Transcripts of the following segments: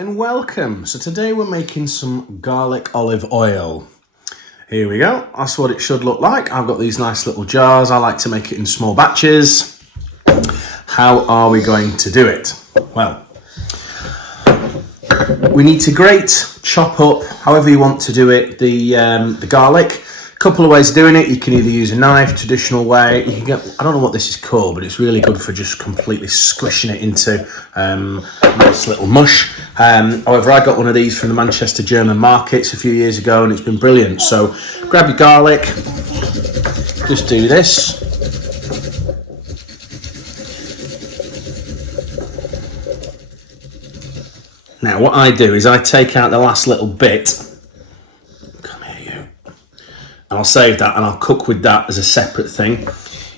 and welcome. So today we're making some garlic olive oil. Here we go, that's what it should look like. I've got these nice little jars. I like to make it in small batches. How are we going to do it? Well, we need to grate, chop up, however you want to do it, the garlic. Couple of ways of doing it. You can either use a knife, traditional way. You can get, I don't know what this is called, but it's really good for just completely squishing it into nice little mush. However, I got one of these from the Manchester German markets a few years ago, and it's been brilliant. So grab your garlic, just do this. Now what I do is I take out the last little bit. And I'll save that and I'll cook with that as a separate thing.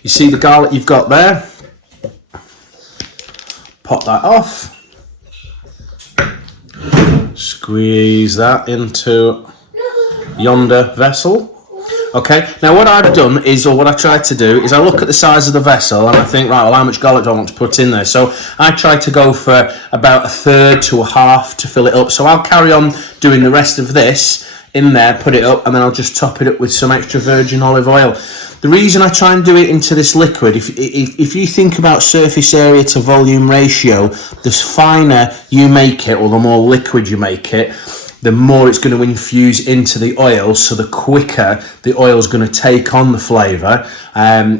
You see the garlic you've got there? Pop that off. Squeeze that into yonder vessel. Okay, now what I've done is, or what I try to do, is I look at the size of the vessel and I think, right, well, how much garlic do I want to put in there? So I try to go for about a third to a half to fill it up. So I'll carry on doing the rest of this in there, put it up, and then I'll just top it up with some extra virgin olive oil. The reason I try and do it into this liquid, if you think about surface area to volume ratio, the finer you make it, or the more liquid you make it, the more it's going to infuse into the oil, so the quicker the oil is going to take on the flavour.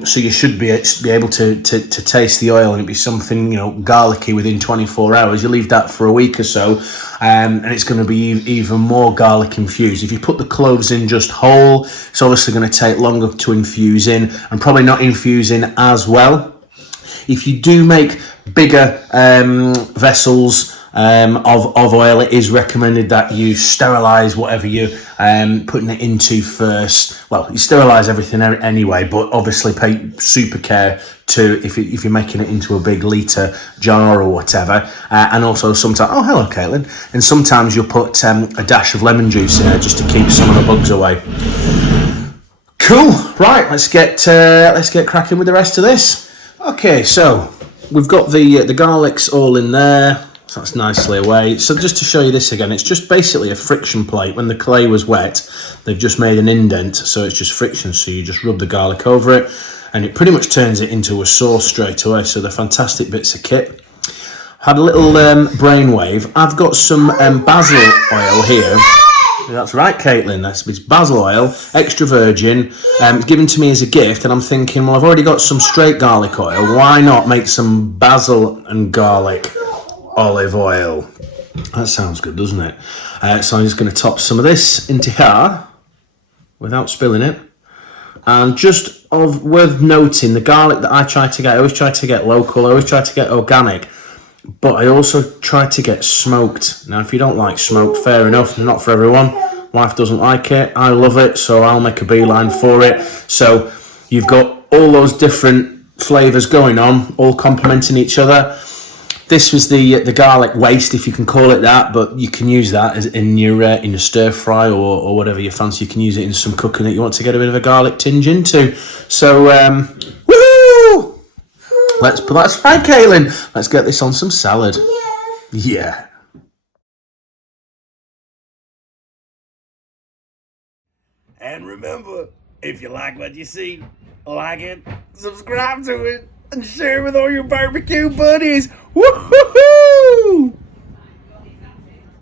So you should be able to taste the oil, and it'd be something, you know, garlicky within 24 hours. You leave that for a week or so, and it's going to be even more garlic infused. If you put the cloves in just whole, it's obviously going to take longer to infuse in, and probably not infuse in as well. If you do make bigger vessels of oil, it is recommended that you sterilise whatever you're putting it into first. Well, you sterilise everything anyway, but obviously pay super care to if you're making it into a big litre jar or whatever. And also sometimes, oh hello Caitlin, and sometimes you'll put a dash of lemon juice in there just to keep some of the bugs away. Cool, right, let's get cracking with the rest of this. Okay, so we've got the garlics all in there. So that's nicely away. So just to show you this again, it's just basically a friction plate. When the clay was wet, they've just made an indent, so it's just friction. So you just rub the garlic over it, and it pretty much turns it into a sauce straight away. So they're fantastic bits of kit. Had a little brainwave. I've got some basil oil here. That's right, Caitlin. It's basil oil, extra virgin. It's given to me as a gift, and I'm thinking, well, I've already got some straight garlic oil. Why not make some basil and garlic olive oil? That sounds good, doesn't it? So I'm just going to top some of this into here without spilling it. And just worth noting, the garlic that I always try to get local, I always try to get organic, but I also try to get smoked. Now, if you don't like smoked, fair enough, not for everyone. Wife doesn't like it, I love it, so I'll make a beeline for it. So you've got all those different flavours going on, all complementing each other. This was the garlic waste, if you can call it that, but you can use that as in your stir fry or whatever you fancy. You can use it in some cooking that you want to get a bit of a garlic tinge into. So, woohoo! That's right, Caitlin. Let's get this on some salad. Yeah. And remember, if you like what you see, like it, subscribe to it, and share with all your barbecue buddies. Woohoo!